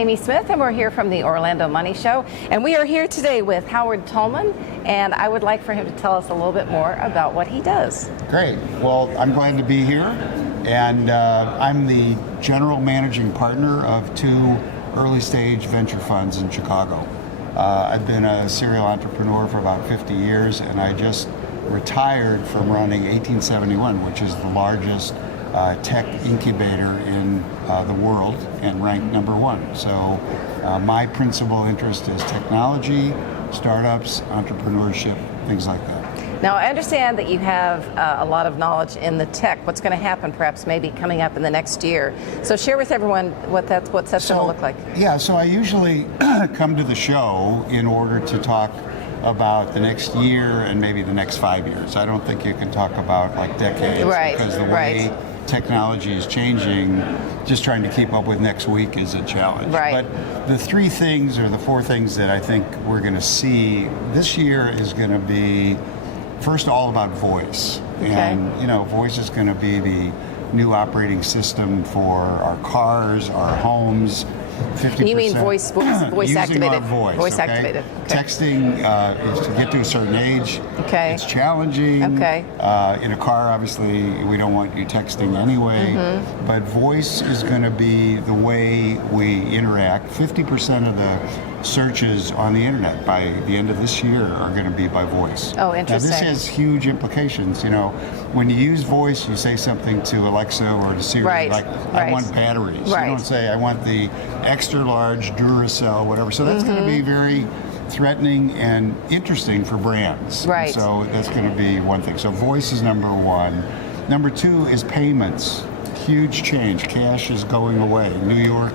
Amy Smith, and we're here from the Orlando Money Show. And we are here today with Howard Tullman, and I would like for him to tell us a little bit more about what he does. Great. Well, I'm glad to be here, and I'm the general managing partner of two early stage venture funds in Chicago. I've been a serial entrepreneur for about 50 years, and I just retired from running 1871, which is the largest tech incubator in the world and ranked #1. So my principal interest is technology, startups, entrepreneurship, things like that. Now, I understand that you have a lot of knowledge in the tech. What's going to happen perhaps maybe coming up in the next year. So share with everyone what that's going to look like. Yeah, so I usually come to the show in order to talk about the next year and maybe the next 5 years. I don't think you can talk about like decades, right, because the way technology is changing, just trying to keep up with next week is a challenge. Right. But the three things or the four things that I think we're going to see this year is going to be, first, all about voice. Okay. And voice is going to be the new operating system for our cars, our homes. 50%. You mean voice activated? Voice activated. Okay. Texting is to get to a certain age. Okay. It's challenging. Okay. In a car, obviously, we don't want you texting anyway. Mm-hmm. But voice is going to be the way we interact. 50% of the searches on the internet by the end of this year are going to be by voice. Oh, interesting. Now, this has huge implications. When you use voice, you say something to Alexa or to Siri, like, I want batteries. Right. You don't say, I want the extra large Duracell, whatever. So that's going to be very threatening and interesting for brands. Right. And so that's going to be one thing. So voice is #1. #2 is payments. Huge change. Cash is going away. New York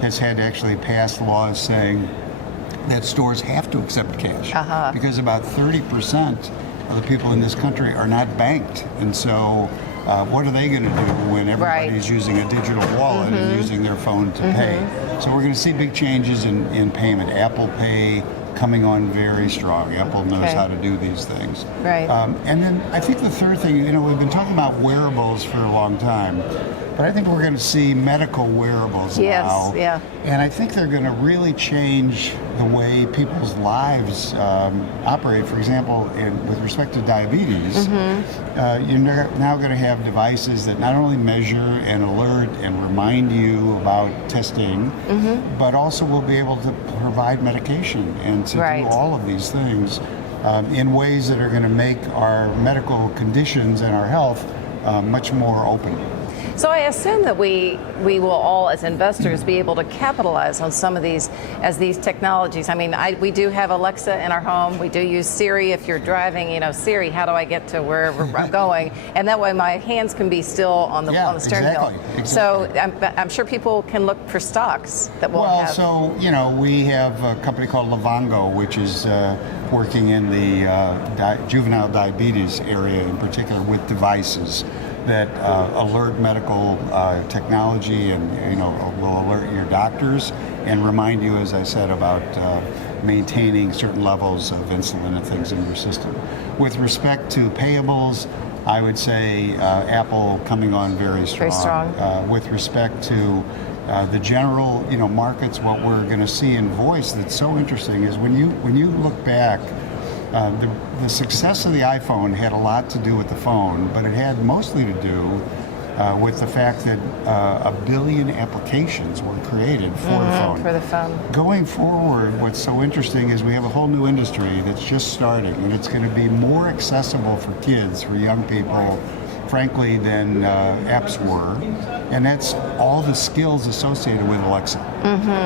has had to actually pass laws saying that stores have to accept cash because about 30% of the people in this country are not banked. And so what are they going to do when everybody's using a digital wallet and using their phone to pay? So we're going to see big changes in payment. Apple Pay coming on very strong. Apple knows how to do these things. Right. And then I think the third thing, we've been talking about wearables for a long time, but I think we're going to see medical wearables now. Yeah. And I think they're going to really change the way people's lives operate. For example, with respect to diabetes, you're now going to have devices that not only measure and alert and remind you about testing, but also will be able to provide medication and to do all of these things in ways that are going to make our medical conditions and our health much more open. So I assume that we will all, as investors, be able to capitalize on some of these technologies. I mean, we do have Alexa in our home. We do use Siri if you're driving. Siri, how do I get to wherever I'm going? And that way, my hands can be still on the steering wheel. Exactly. So I'm sure people can look for stocks that will have. Well, so we have a company called Livongo, which is working in the juvenile diabetes area in particular with devices that alert medical technology and will alert your doctors and remind you, as I said, about maintaining certain levels of insulin and things in your system. With respect to payables, I would say Apple coming on very strong. Very strong. With respect to the general markets, what we're going to see in voice that's so interesting is when you look back. The success of the iPhone had a lot to do with the phone, but it had mostly to do with the fact that 1 billion applications were created for the phone. For the phone. Going forward, what's so interesting is we have a whole new industry that's just starting, and it's going to be more accessible for kids, for young people, frankly, than apps were. And that's all the skills associated with Alexa.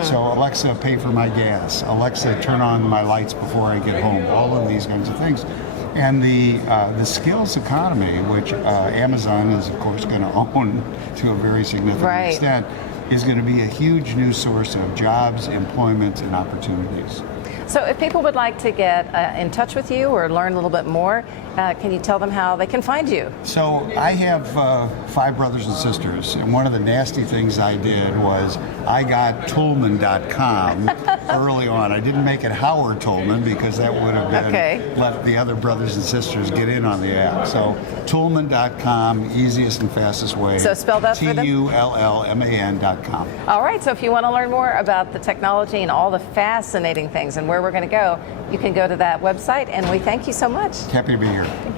So Alexa, pay for my gas. Alexa, turn on my lights before I get home. All of these kinds of things. And the skills economy, which Amazon is, of course, going to own to a very significant extent, is going to be a huge new source of jobs, employment, and opportunities. So if people would like to get in touch with you or learn a little bit more, can you tell them how they can find you? So I have 5 brothers and sisters, and one of the nasty things I did was I got Tullman.com early on. I didn't make it Howard Tullman because that would have been let the other brothers and sisters get in on the app. So Tullman.com, easiest and fastest way. So spell that for them. Tullman.com. All right, so if you want to learn more about the technology and all the fascinating things and where we're going to go, you can go to that website, and we thank you so much. Happy to be here. Thank you.